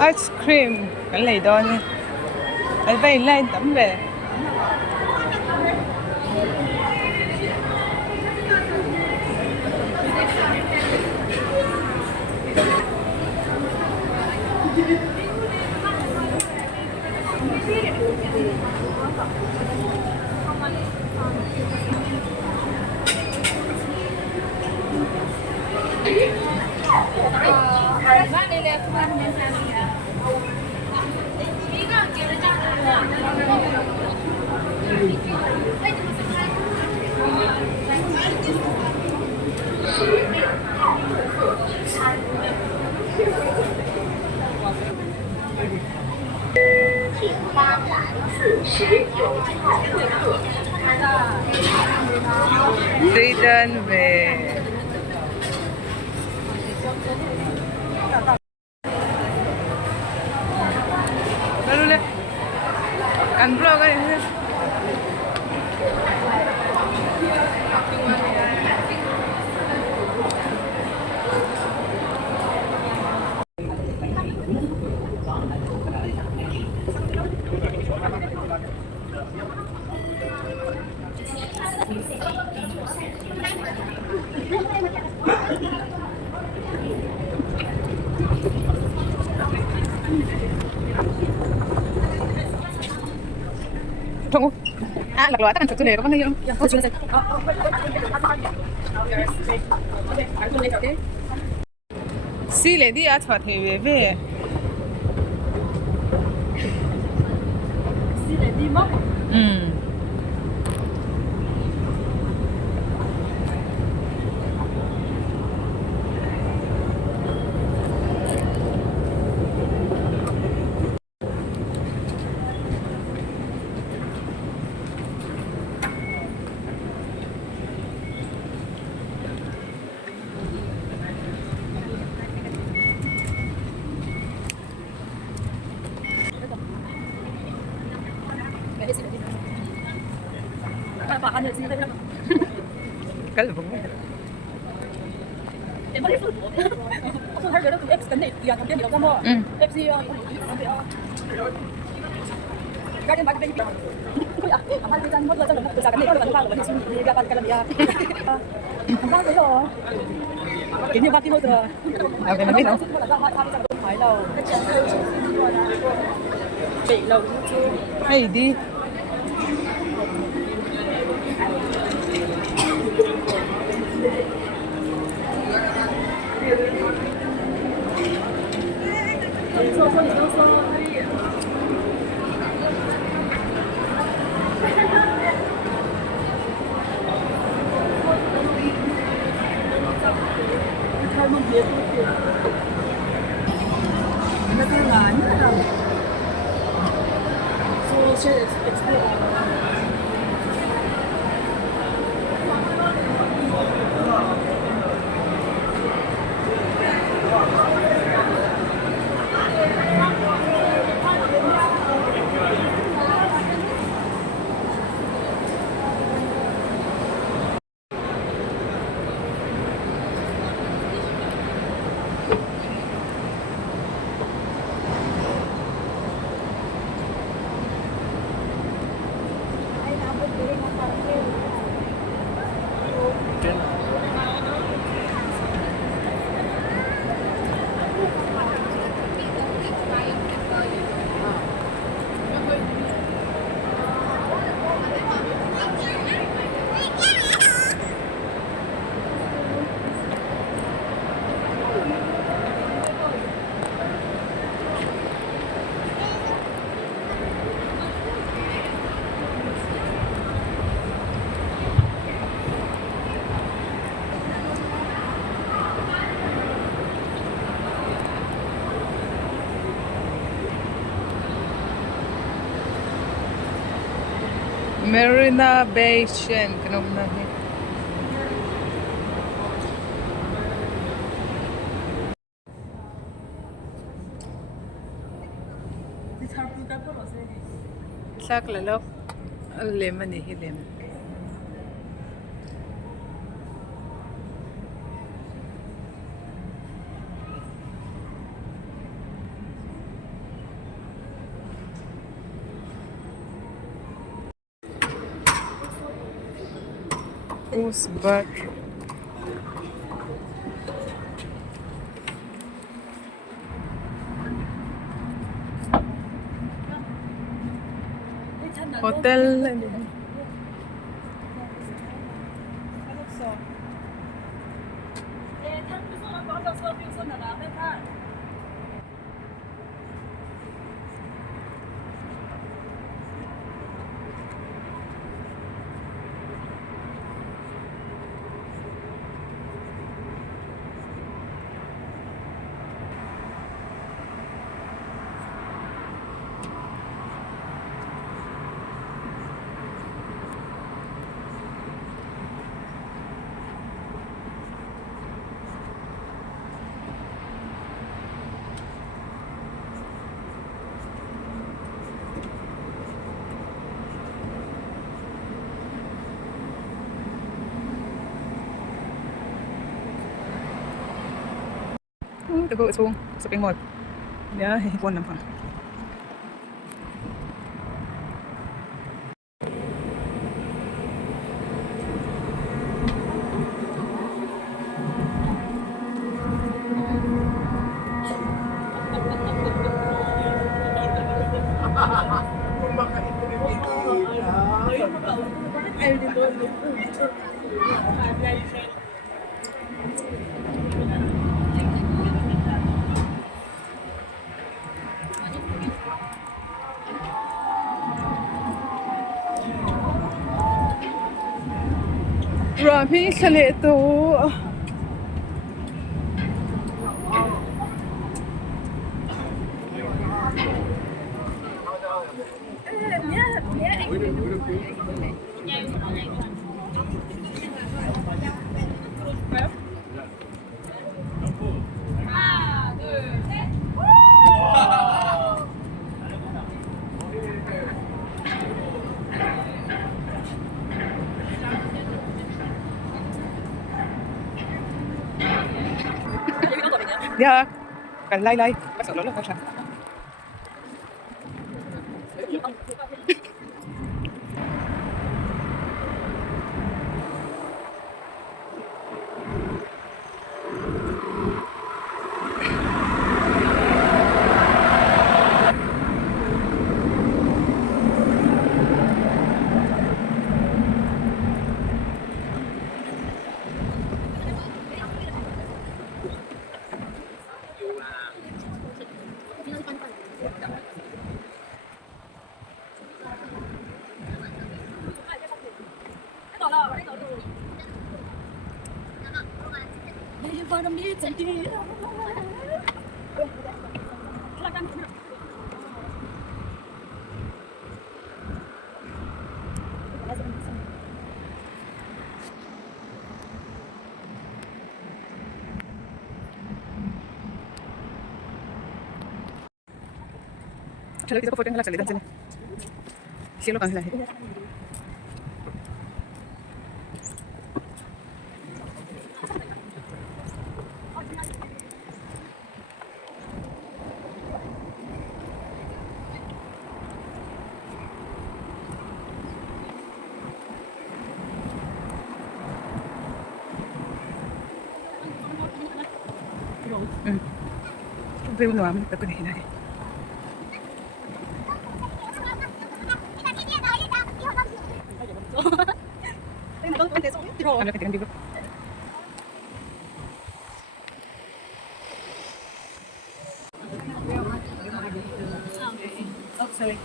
ice cream cái này đó nè ở đây lên tắm về đi đơn về lalu le unblock kan ini tunggu lạc lối tất cả chủ đề có bao nhiêu không? xí lệ đi à thoát thì về về xí lệ đi mất cái là vùng em mới phụ không thấy cái đó tụi em cần này giờ thằng kia nhiều lắm mà em gì cái này bán cái gì ôi à ăn cái chân mất rồi chân là từ sáng cái này nó là mình xin đi ra bán cái là gì không bán cái rồi cái nhiều bán cái rồi à cái nó biết không phải lâu bị lâu hay đi Marina Bay Shen kena menahi. Sak lalok lemon ni lemon. goes back. Hotel. Từ gội xuống shopping mall. Dạ, quên làm phần. Rami kali ito. Dạ, cần lay lay, bác sợ lớn là con sao? Actually, kita po pwedeng salitan sila. Sino kang sila? View nó mà tôi này này. Ano ka tingin dito? Oh, sorry.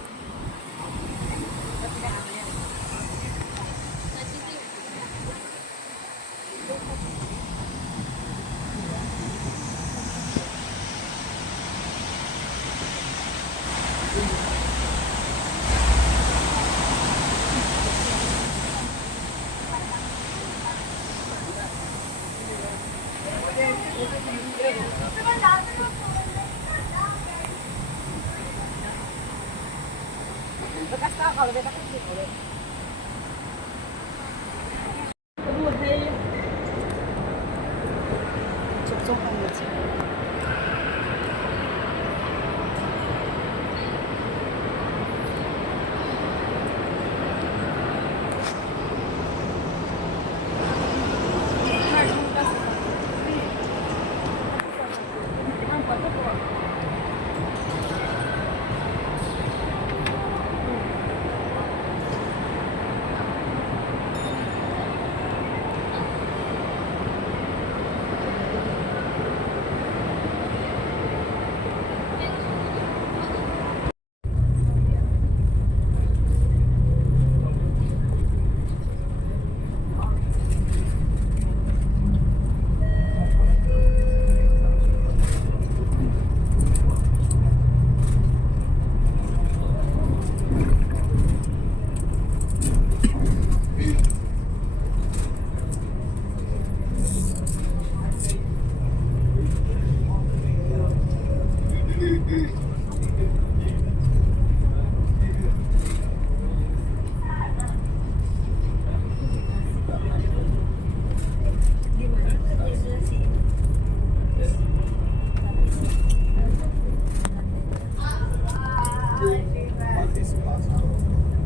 촉촉한 거지. is possible.